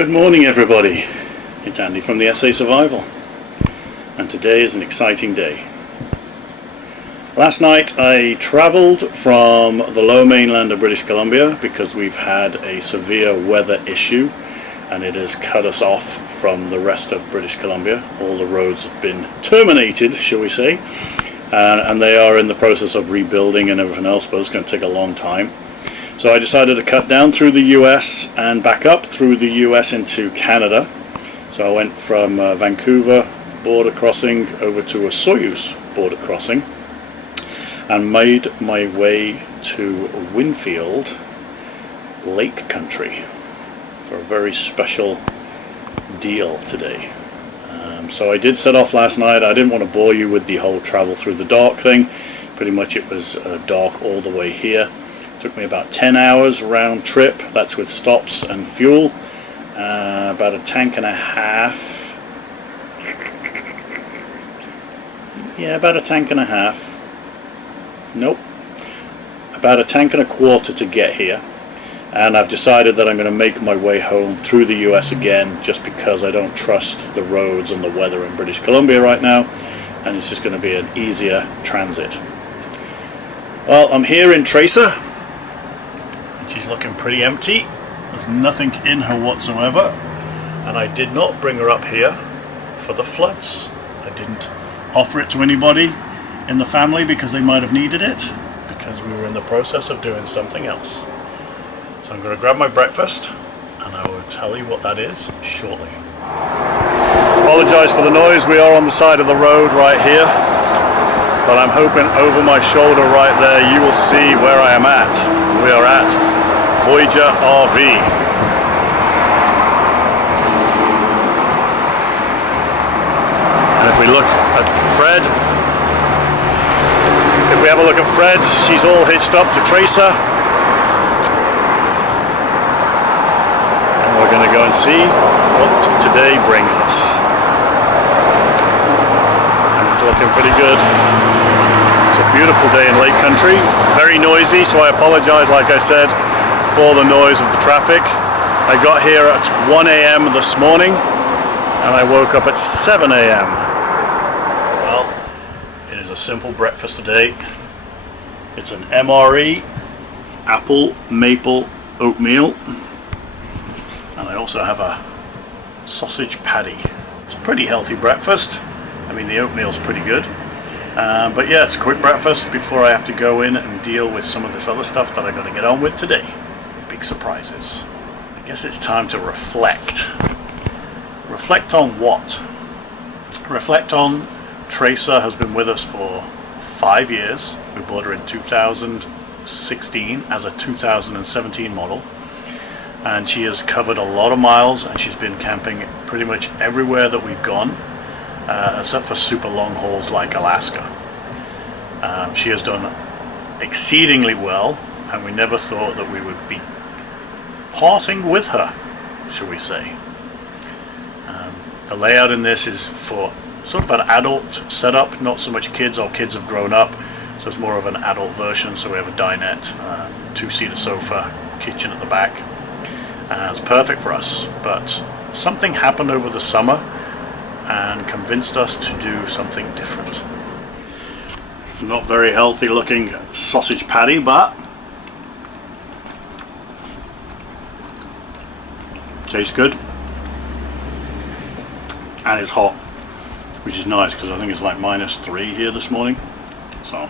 Good morning everybody, it's Andy from the SA Survival, and today is an exciting day. Last night I travelled from the lower mainland of British Columbia because we've had a severe weather issue and it has cut us off from the rest of British Columbia. All the roads have been terminated, shall we say, and they are in the process of rebuilding and everything else, but it's going to take a long time. So I decided to cut down through the US and back up through the US into Canada. So I went from Vancouver border crossing over to a Soyuz border crossing and made my way to Winfield Lake Country for a very special deal today. So I did set off last night. I didn't want to bore you with the whole travel through the dark thing. Pretty much it was dark all the way here. Took me about 10 hours round trip, that's with stops and fuel, about a tank and a half, about a tank and a half, about a tank and a quarter to get here, and I've decided that I'm going to make my way home through the US again just because I don't trust the roads and the weather in British Columbia right now, and it's just going to be an easier transit. Well, I'm here in Tracer. She's looking pretty empty. There's nothing in her whatsoever, and I did not bring her up here for the floods. I didn't offer it to anybody in the family because they might have needed it, because we were in the process of doing something else. So I'm going to grab my breakfast and I will tell you what that is shortly. Apologise for the noise, we are on the side of the road right here, but I'm hoping over my shoulder right there you will see where I am at. We are at Voyager RV. And if we look at Fred, if we have a look at Fred, she's all hitched up to Tracer. And we're going to go and see what today brings us. And it's looking pretty good. It's a beautiful day in Lake Country. Very noisy, so I apologize, like I said, for the noise of the traffic. I got here at 1 a.m. this morning and I woke up at 7 a.m. Well, it is a simple breakfast today. It's an MRE apple maple oatmeal, and I also have a sausage patty. It's a pretty healthy breakfast. I mean, the oatmeal's pretty good. But yeah, it's a quick breakfast before I have to go in and deal with some of this other stuff that I got to get on with today. Big surprises. I guess it's time to reflect. Reflect on what? Reflect on Tracer has been with us for 5 years. We bought her in 2016 as a 2017 model, and she has covered a lot of miles, and she's been camping pretty much everywhere that we've gone. Except for super long hauls like Alaska. She has done exceedingly well, and we never thought that we would be parting with her, shall we say. The layout in this is for sort of an adult setup, not so much kids. Our kids have grown up, so it's more of an adult version. So we have a dinette, two-seater sofa, kitchen at the back. It's perfect for us, but something happened over the summer and convinced us to do something different. Not very healthy looking sausage patty, but tastes good and it's hot, which is nice because I think it's like -3 here this morning. So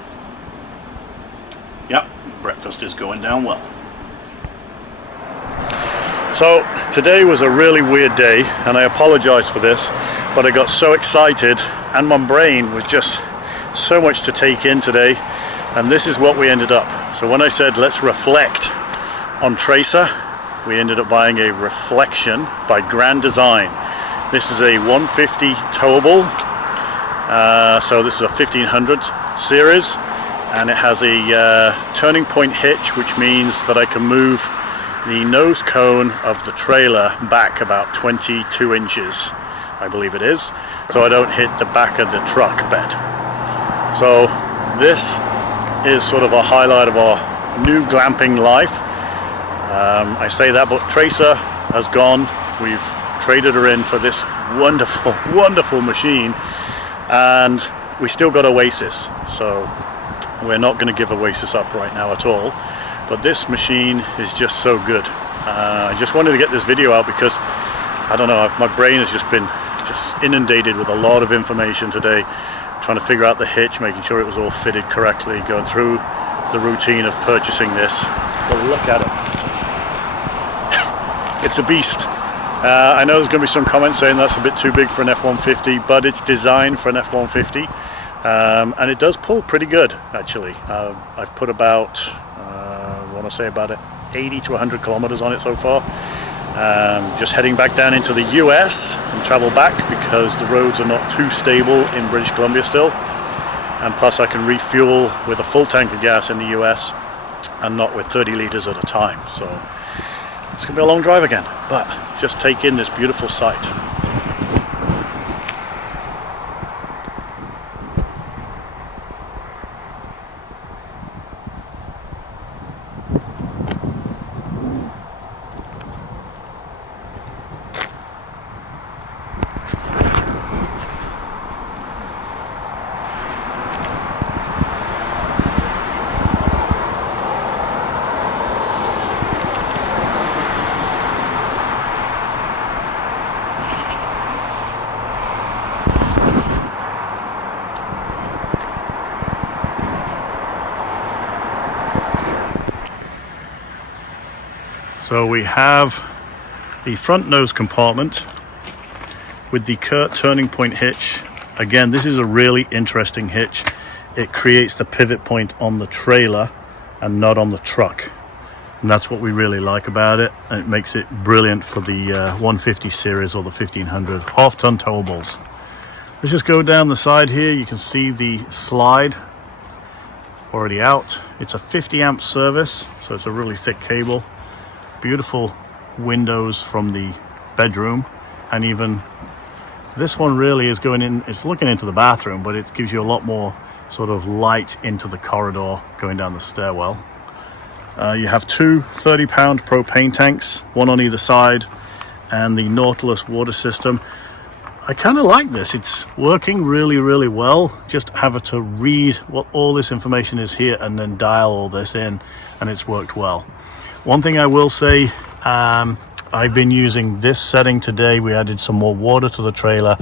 yeah, breakfast is going down well. So today was a really weird day, and I apologize for this, but I got so excited and my brain was just so much to take in today, and this is what we ended up. So when I said let's reflect on Tracer, we ended up buying a Reflection by Grand Design. This is a 150 towable, so this is a 1500 series, and it has a turning point hitch, which means that I can move the nose cone of the trailer back about 22 inches, I believe it is, so I don't hit the back of the truck bed. So this is sort of a highlight of our new glamping life. I say that, but Tracer has gone We've traded her in for this wonderful, wonderful machine, and we still got Oasis, so we're not going to give Oasis up right now at all. But this machine is just so good. I just wanted to get this video out because, I don't know, my brain has just been inundated with a lot of information today, trying to figure out the hitch, making sure it was all fitted correctly, going through the routine of purchasing this. But look at it. It's a beast. I know there's going to be some comments saying that's a bit too big for an F-150, but it's designed for an F-150, and it does pull pretty good, actually. I've put about, I want to say about 80 to 100 kilometers on it so far. Just heading back down into the US and travel back because the roads are not too stable in British Columbia still, and plus I can refuel with a full tank of gas in the US and not with 30 liters at a time. So it's gonna be a long drive again, but just take in this beautiful sight. So we have the front nose compartment with the Kurt turning point hitch. Again, this is a really interesting hitch. It creates the pivot point on the trailer and not on the truck. And that's what we really like about it. And it makes it brilliant for the 150 series or the 1500 half-ton towables. Let's just go down the side here. You can see the slide already out. It's a 50 amp service, so it's a really thick cable. Beautiful windows from the bedroom, and even this one really is going in, it's looking into the bathroom, but it gives you a lot more sort of light into the corridor going down the stairwell. You have two 30-pound propane tanks, one on either side, and the Nautilus water system. I kind of like this. It's working really, really well. Just have to read what all this information is here and then dial all this in, and it's worked well. One thing I will say, I've been using this setting today. We added some more water to the trailer,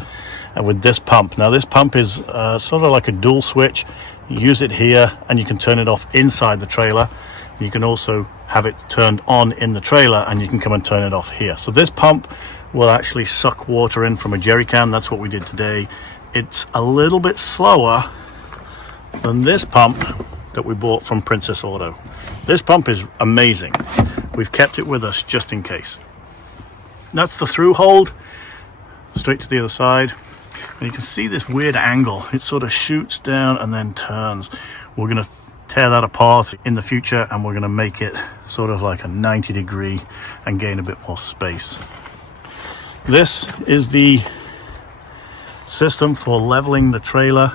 and with this pump. Now this pump is sort of like a dual switch. You use it here and you can turn it off inside the trailer. You can also have it turned on in the trailer and you can come and turn it off here. So this pump will actually suck water in from a jerry can. That's what we did today. It's a little bit slower than this pump that we bought from Princess Auto. This pump is amazing. We've kept it with us just in case. That's the through hold, straight to the other side. And you can see this weird angle. It sort of shoots down and then turns. We're gonna tear that apart in the future, and we're gonna make it sort of like a 90 degree and gain a bit more space. This is the system for leveling the trailer,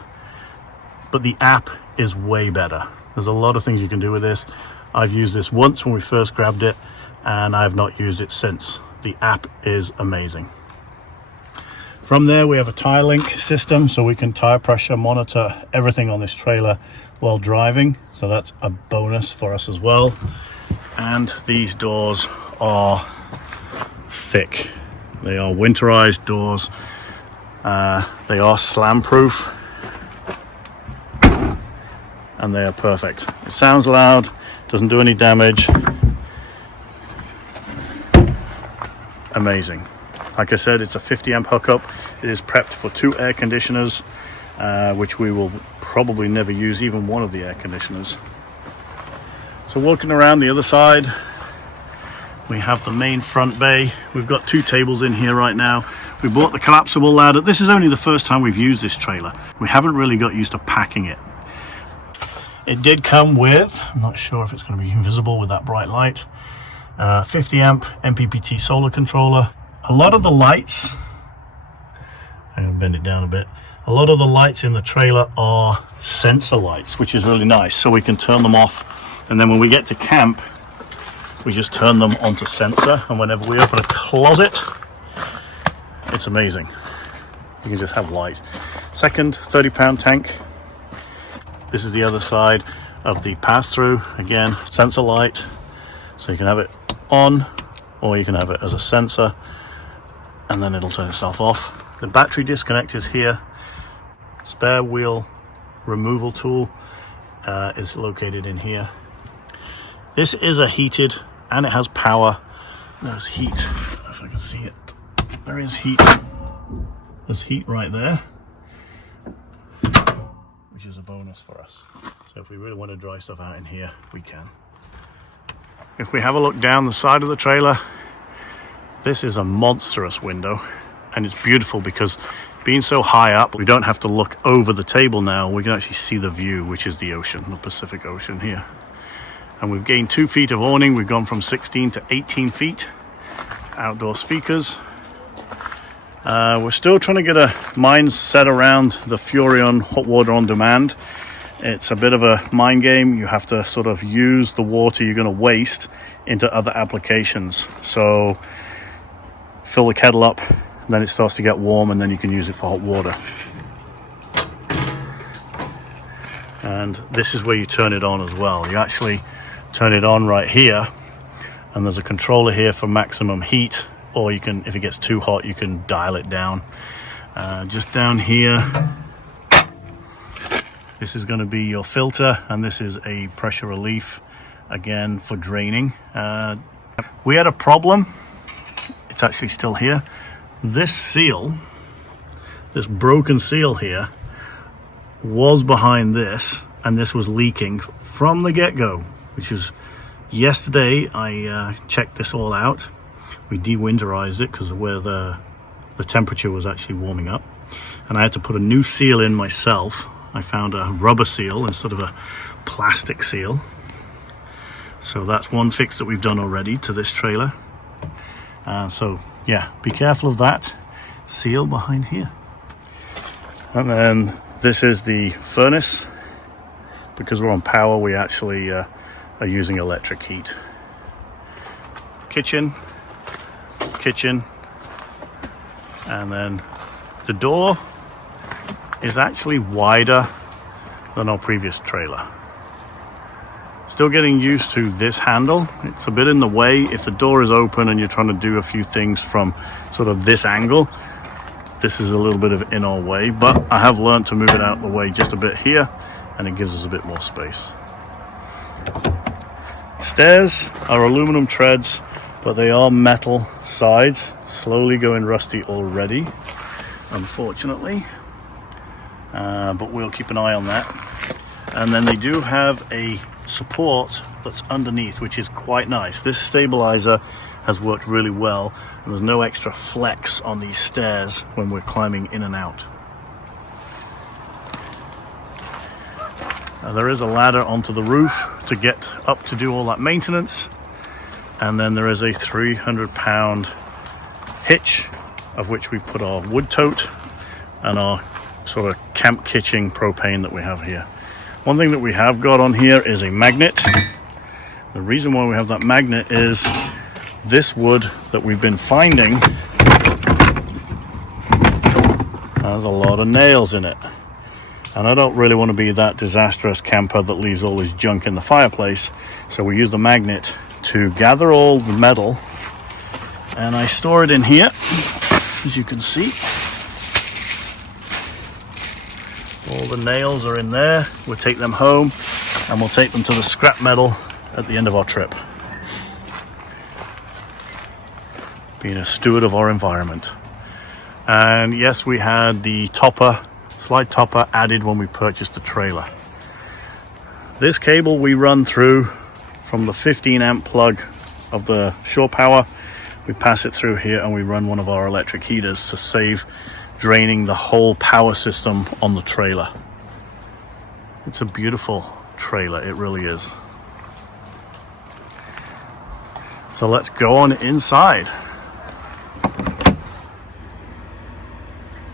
but the app is way better. There's a lot of things you can do with this. I've used this once when we first grabbed it, and I've not used it since. The app is amazing. From there we have a tire link system, so we can tire pressure monitor everything on this trailer while driving, so that's a bonus for us as well. And these doors are thick. They are winterized doors. They are slam proof, and they are perfect. It sounds loud, doesn't do any damage. Amazing. Like I said, it's a 50 amp hookup. It is prepped for 2 air conditioners, which we will probably never use even one of the air conditioners. So walking around the other side, we have the main front bay. We've got 2 tables in here right now. We bought the collapsible ladder. This is only the first time we've used this trailer. We haven't really got used to packing it. It did come with, I'm not sure if it's going to be visible with that bright light, 50 amp MPPT solar controller. A lot of the lights, I'm going to bend it down a bit, a lot of the lights in the trailer are sensor lights, which is really nice, so we can turn them off, and then when we get to camp we just turn them onto sensor, and whenever we open a closet It's amazing. You can just have light. Second 30-pound tank. This is the other side of the pass-through. Again, sensor light. So you can have it on, or you can have it as a sensor, and then it'll turn itself off. The battery disconnect is here. Spare wheel removal tool is located in here. This is a heated, and it has power. There's heat, if I can see it. There is heat. There's heat right there, which is a bonus for us. So if we really want to dry stuff out in here, we can. If we have a look down the side of the trailer, this is a monstrous window, and it's beautiful because being so high up, we don't have to look over the table now. We can actually see the view, which is the ocean, the Pacific Ocean here. And we've gained 2 feet of awning. We've gone from 16 to 18 feet. Outdoor speakers. We're still trying to get a mind set around the Furrion hot water on demand. It's a bit of a mind game. You have to sort of use the water you're going to waste into other applications. So fill the kettle up, then it starts to get warm, and then you can use it for hot water. And this is where you turn it on as well. You actually turn it on right here, and there's a controller here for maximum heat, or you can, if it gets too hot, you can dial it down. Just down here, this is going to be your filter, and this is a pressure relief, again for draining. We had a problem. It's actually still here. This seal, this broken seal here, was behind this, and this was leaking from the get-go, which was yesterday. I checked this all out. We de-winterized it because of where the temperature was actually warming up, and I had to put a new seal in myself. I found a rubber seal instead of a plastic seal. So that's one fix that we've done already to this trailer. So yeah, be careful of that seal behind here. And then this is the furnace. Because we're on power, we actually are using electric heat. Kitchen, and then the door is actually wider than our previous trailer. Still getting used to this handle. It's a bit in the way. If the door is open and you're trying to do a few things from sort of this angle, this is a little bit of in our way, but I have learned to move it out of the way just a bit here, and it gives us a bit more space. Stairs are aluminum treads, but they are metal sides, slowly going rusty already, unfortunately. But we'll keep an eye on that. And then they do have a support that's underneath, which is quite nice. This stabilizer has worked really well, and there's no extra flex on these stairs when we're climbing in and out. There is a ladder onto the roof to get up to do all that maintenance, and then there is a 300-pound hitch, of which we've put our wood tote and our sort of camp kitchen propane that we have here. One thing that we have got on here is a magnet. The reason why we have that magnet is this wood that we've been finding has a lot of nails in it. And I don't really want to be that disastrous camper that leaves all his junk in the fireplace. So we use the magnet to gather all the metal, and I store it in here, as you can see. All the nails are in there. We'll take them home, and we'll take them to the scrap metal at the end of our trip. Being a steward of our environment. And yes, we had the topper, slide topper, added when we purchased the trailer. This cable we run through from the 15 amp plug of the shore power. We pass it through here, and we run one of our electric heaters to save draining the whole power system on the trailer. It's a beautiful trailer, it really is. So let's go on inside.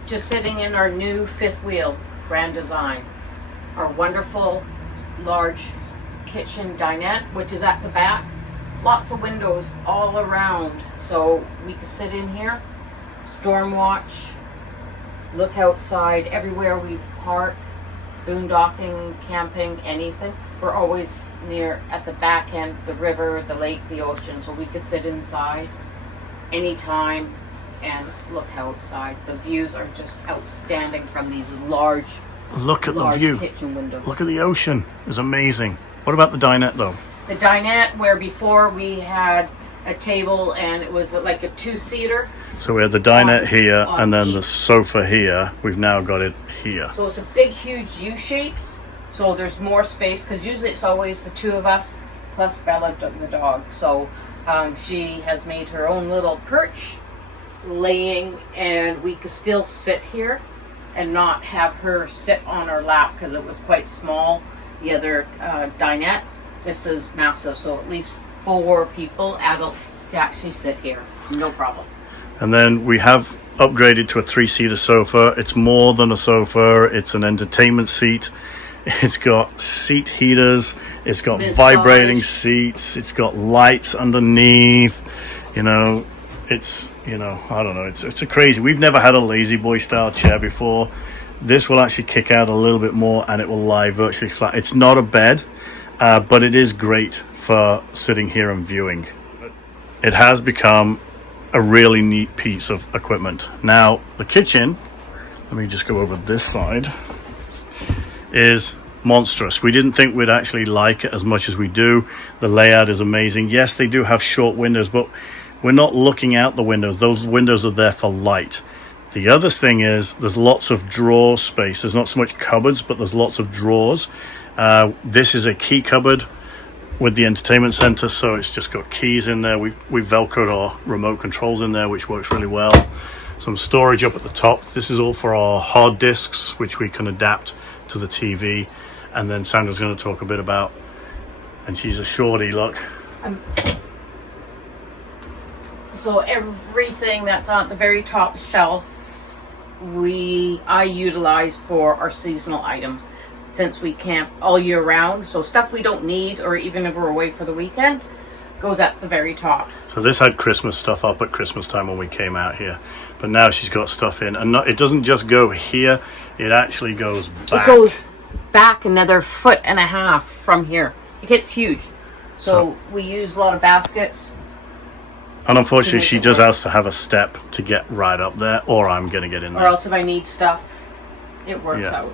Just sitting in our new fifth wheel, Grand Design. Our wonderful large kitchen dinette, which is at the back. Lots of windows all around, so we can sit in here, storm watch, look outside, everywhere we park, boondocking, camping, anything. We're always near at the back end, the river, the lake, the ocean, so we could sit inside anytime and look outside. The views are just outstanding from these large view. Kitchen windows. Look at the ocean. It's amazing. What about the dinette though? The dinette, where before we had a table and it was like a two-seater. So we had the dinette here and then the each. sofa here. We've now got it here. So it's a big, huge U-shape. So there's more space because usually it's always the two of us plus Bella, the dog. So she has made her own little perch laying, and we could still sit here and not have her sit on our lap because it was quite small. The other dinette, this is massive, so at least 4 people, adults, can actually sit here, no problem. And then we have upgraded to a 3-seater sofa. It's more than a sofa. It's an entertainment seat. It's got seat heaters. It's got vibrating seats. It's got lights underneath. You know, it's, you know, I don't know. It's a crazy. We've never had a lazy boy style chair before. This will actually kick out a little bit more and it will lie virtually flat. It's not a bed, but it is great for sitting here and viewing. It has become a really neat piece of equipment. Now, the kitchen, let me just go over this side, is monstrous. We didn't think we'd actually like it as much as we do. The layout is amazing. Yes, they do have short windows, but we're not looking out the windows. Those windows are there for light. The other thing is there's lots of drawer space. There's not so much cupboards, but there's lots of drawers. This is a key cupboard with the entertainment center, so it's just got keys in there. We've velcroed our remote controls in there, which works really well. Some storage up at the top. This is all for our hard disks, which we can adapt to the TV. And then Sandra's going to talk a bit about, and she's a shorty, look. So everything that's on the very top shelf, I utilize for our seasonal items, since we camp all year round. So stuff we don't need, or even if we're away for the weekend, goes at the very top. So this had Christmas stuff up at Christmas time when we came out here, but now she's got stuff in, and it doesn't just go here, it actually goes back. It goes back another 1.5 feet from here. It gets huge. So we use a lot of baskets. And unfortunately she does have to have a step to get right up there, or I'm going to get in there. Or else if I need stuff, it works out.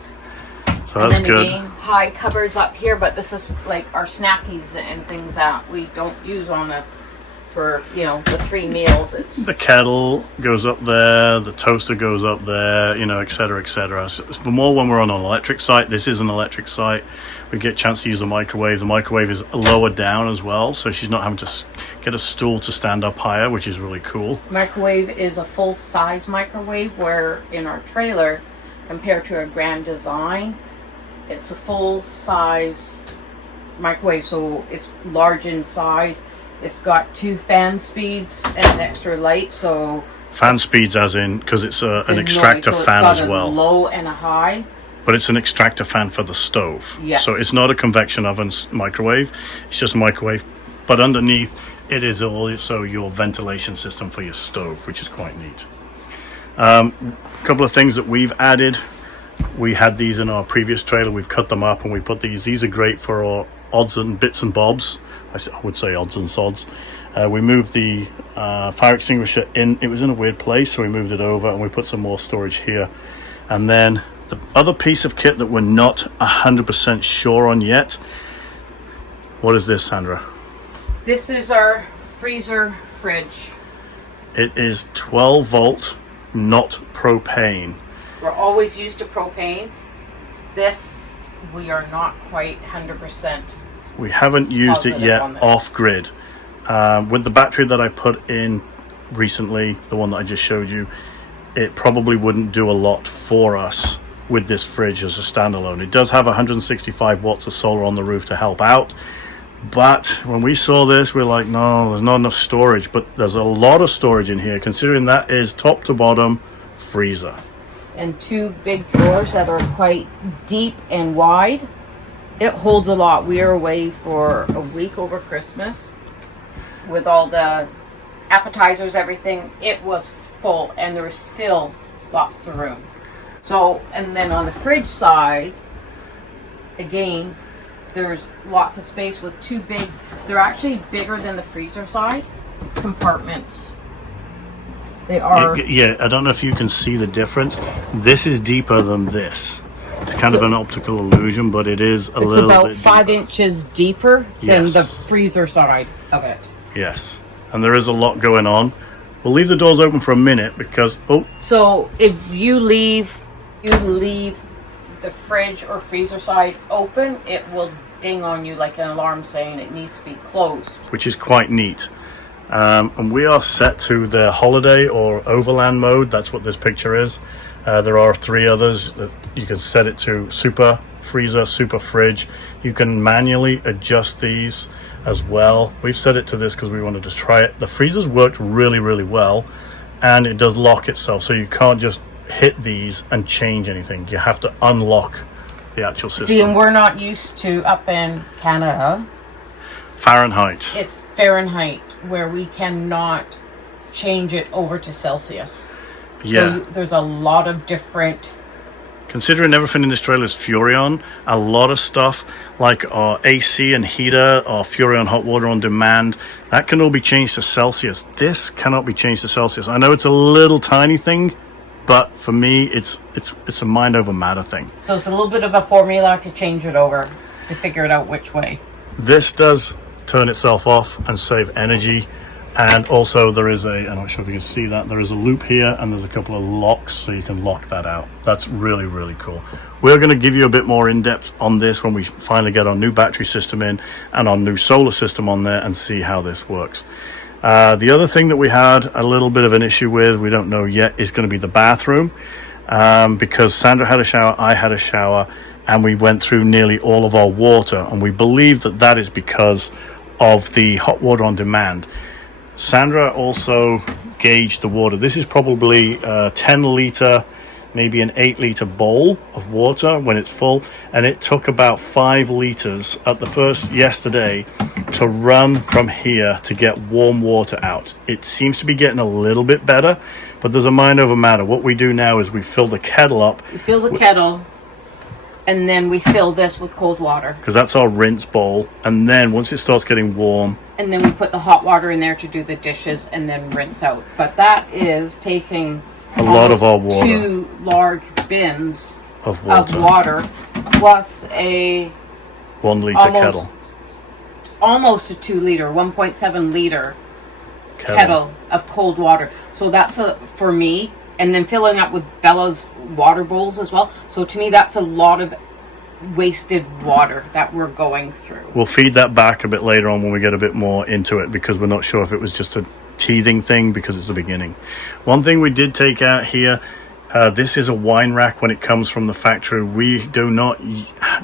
So that's good. Again, high cupboards up here, but this is like our snackies and things that we don't use for, you know, the 3 meals. It's the kettle goes up there, the toaster goes up there, you know, etc., etc. So for more when we're on an electric site. This is an electric site. We get a chance to use the microwave. The microwave is lower down as well, so she's not having to get a stool to stand up higher, which is really cool. Microwave is a full-size microwave, where in our trailer, compared to a Grand Design, it's a full-size microwave, so it's large inside. It's got 2 fan speeds and an extra light, so... Fan speeds as in, because it's an extractor fan as well. It's got a low and a high. But it's an extractor fan for the stove. Yes. So it's not a convection oven microwave. It's just a microwave. But underneath, it is also your ventilation system for your stove, which is quite neat. A couple of things that we've added. We had these in our previous trailer. We've cut them up and we put these. These are great for our odds and bits and bobs. I would say odds and sods. We moved the fire extinguisher in. It was in a weird place, so we moved it over and we put some more storage here. And then the other piece of kit that we're not 100% sure on yet. What is this, Sandra? This is our freezer fridge. It is 12 volt, not propane. We're always used to propane. This, we are not quite 100%. We haven't used it yet off grid. With the battery that I put in recently, the one that I just showed you, it probably wouldn't do a lot for us with this fridge as a standalone. It does have 165 watts of solar on the roof to help out, but when we saw this, we're like, no, there's not enough storage. But there's a lot of storage in here, considering that is top to bottom freezer. And 2 big drawers that are quite deep and wide. It holds a lot. We are away for a week over Christmas with all the appetizers, everything. It was full, and there's still lots of room. So, and then on the fridge side, again, there's lots of space with two big, they're actually bigger than the freezer side compartments. They are. Yeah, I don't know if you can see the difference. This is deeper than this. It's kind of an optical illusion, but it is a little bit deeper. It's about 5 inches deeper than Yes. the freezer side of it. Yes, and there is a lot going on. We'll leave the doors open for a minute because, So if you leave the fridge or freezer side open, it will ding on you like an alarm saying it needs to be closed. which is quite neat. And we are set to the holiday or overland mode. That's what this picture is. There are 3 others that you can set it to: super freezer, super fridge. You can manually adjust these as well. We've set it to this because we wanted to try it. The freezers worked really, really well, and it does lock itself, so you can't just hit these and change anything. You have to unlock the actual system. See, and we're not used to, up in Canada, Fahrenheit. it's Fahrenheit, where we cannot change it over to Celsius. Yeah. So there's a lot of different. Considering everything in Australia is Furrion, a lot of stuff like our AC and heater, our Furrion hot water on demand, that can all be changed to Celsius. This cannot be changed to Celsius. I know it's a little tiny thing, but for me, it's a mind over matter thing. So it's a little bit of a formula to change it over, to figure it out which way. This does turn itself off and save energy. And also there is I'm not sure if you can see that, there is a loop here and there's a couple of locks so you can lock that out. That's really, really cool. We're going to give you a bit more in depth on this when we finally get our new battery system in and our new solar system on there and see how this works. The other thing that we had a little bit of an issue with, we don't know yet, is going to be the bathroom. Because Sandra had a shower, I had a shower, and we went through nearly all of our water, and we believe that that is because of the hot water on demand. Sandra also gauged the water. This is probably a 10 litre, maybe an 8 litre bowl of water when it's full, and it took about 5 litres at the first yesterday to run from here to get warm water out. It seems to be getting a little bit better, but there's a mind over matter. What we do now is we fill the kettle up. We fill the kettle, and then we fill this with cold water. Because that's our rinse bowl, and then once it starts getting warm, and then we put the hot water in there to do the dishes and then rinse out. But that is taking a lot of our water. 2 large bins of water plus a 1 litre kettle. Almost a 2 liter, 1.7 liter kettle of cold water. So that's for me, and then filling up with Bella's water bowls as well. So to me, that's a lot of wasted water that we're going through. We'll feed that back a bit later on when we get a bit more into it, because we're not sure if it was just a teething thing because it's the beginning. One thing we did take out here, this is a wine rack when it comes from the factory. We do not,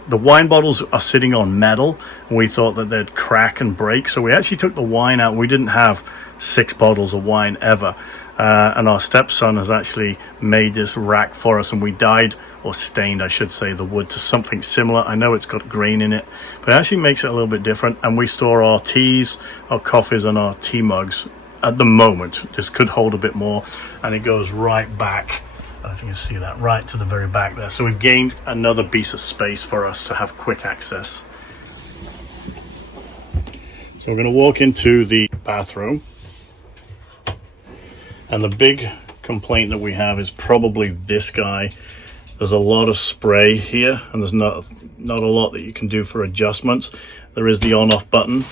the wine bottles are sitting on metal, and we thought that they'd crack and break, so we actually took the wine out. We didn't have 6 bottles of wine ever. And our stepson has actually made this rack for us, and we dyed, or stained I should say, the wood to something similar. I know it's got grain in it, but it actually makes it a little bit different. And we store our teas, our coffees, and our tea mugs at the moment. This could hold a bit more, and it goes right back, I don't know if you can see that, right to the very back there. So we've gained another piece of space for us to have quick access. So we're going to walk into the bathroom. And the big complaint that we have is probably this guy. There's a lot of spray here, and there's not a lot that you can do for adjustments. There is the on-off button,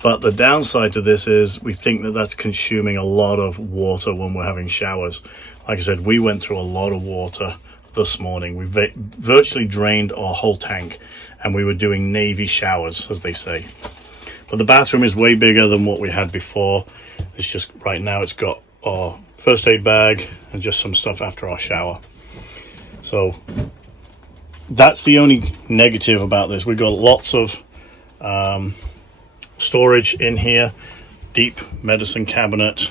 but the downside to this is we think that that's consuming a lot of water when we're having showers. Like I said, we went through a lot of water this morning. We virtually drained our whole tank, and we were doing Navy showers, as they say. But the bathroom is way bigger than what we had before. It's just, right now it's got our first aid bag and just some stuff after our shower. So that's the only negative about this. We've got lots of storage in here. Deep medicine cabinet,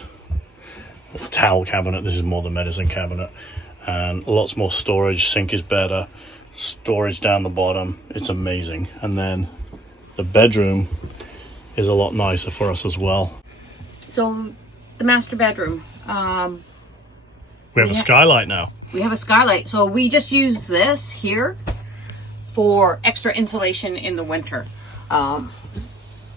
towel cabinet. This is more the medicine cabinet, and lots more storage. Sink is better. Storage down the bottom. It's amazing. And then the bedroom is a lot nicer for us as well. So the master bedroom, We have a skylight now. We have a skylight. So we just use this here for extra insulation in the winter.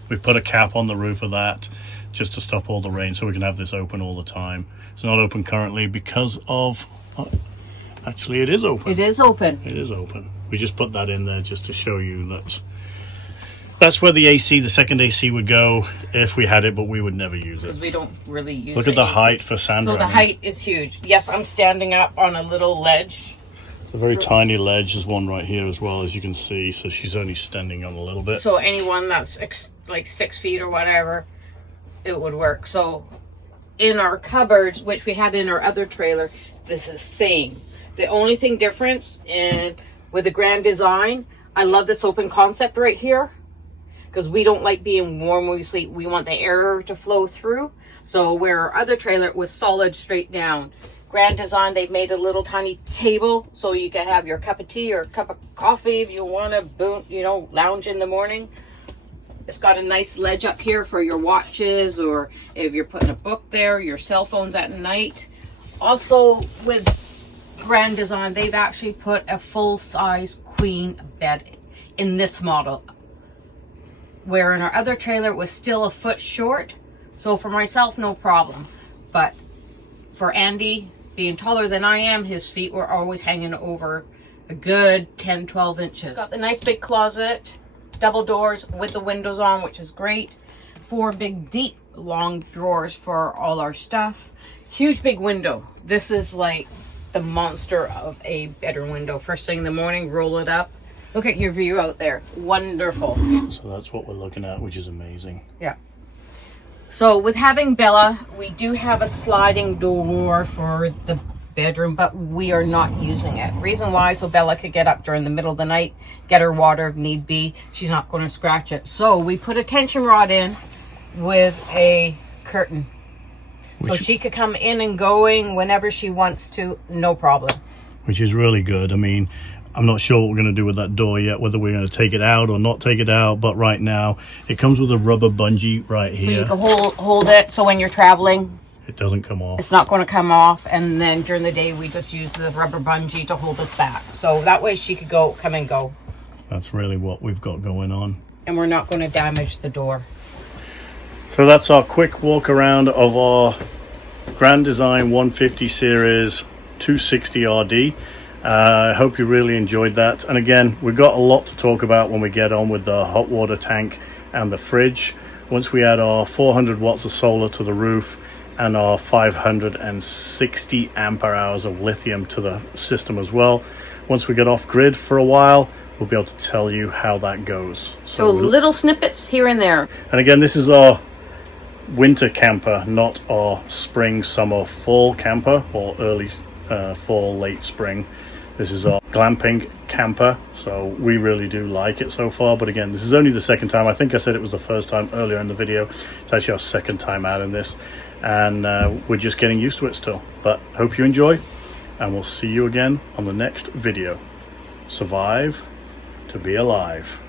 We've put a cap on the roof of that just to stop all the rain, so we can have this open all the time. It's not open currently because of... actually, it is open. It is open. It is open. We just put that in there just to show you that that's where the AC, the second AC would go if we had it, but we would never use it. Because we don't really use it. Look at the height for Sandra. So the height is huge. Yes, I'm standing up on a little ledge. It's a very tiny ledge. There's one right here as well, as you can see. So she's only standing on a little bit. So anyone that's like 6 feet or whatever, it would work. So in our cupboards, which we had in our other trailer, this is same. The only thing difference with the Grand Design, I love this open concept right here. Because we don't like being warm when we sleep. We want the air to flow through. So where our other trailer was solid straight down. Grand Design, they've made a little tiny table so you can have your cup of tea or a cup of coffee if you want to, lounge in the morning. It's got a nice ledge up here for your watches, or if you're putting a book there, your cell phones at night. Also with Grand Design, they've actually put a full-size queen bed in this model. Where in our other trailer it was still a foot short. So for myself, no problem. But for Andy, being taller than I am, his feet were always hanging over a good 10, 12 inches. It's got the nice big closet, double doors with the windows on, which is great. 4 big, deep, long drawers for all our stuff. Huge, big window. This is like the monster of a bedroom window. First thing in the morning, roll it up. Look at your view out there. Wonderful. So that's what we're looking at, which is amazing. Yeah. So with having Bella, we do have a sliding door for the bedroom, but we are not using it. Reason why, so Bella could get up during the middle of the night, get her water if need be. She's not going to scratch it. So we put a tension rod in with a curtain. So she could come in and going whenever she wants to, no problem. Which is really good. I mean, I'm not sure what we're going to do with that door yet, whether we're going to take it out or not take it out. But right now, it comes with a rubber bungee right here. So you can hold it, so when you're traveling, it doesn't come off. It's not going to come off. And then during the day, we just use the rubber bungee to hold us back. So that way she could come and go. That's really what we've got going on. And we're not going to damage the door. So that's our quick walk around of our Grand Design 150 Series 260 RD. I hope you really enjoyed that. And again, we've got a lot to talk about when we get on with the hot water tank and the fridge. Once we add our 400 watts of solar to the roof and our 560 ampere hours of lithium to the system as well, once we get off grid for a while, we'll be able to tell you how that goes. So little snippets here and there. And again, this is our winter camper, not our spring, summer, fall camper, or early fall, late spring. This is our glamping camper, so we really do like it so far. But again, this is only the second time. I think I said it was the first time earlier in the video. It's actually our second time out in this, and we're just getting used to it still. But hope you enjoy, and we'll see you again on the next video. Survive to be alive.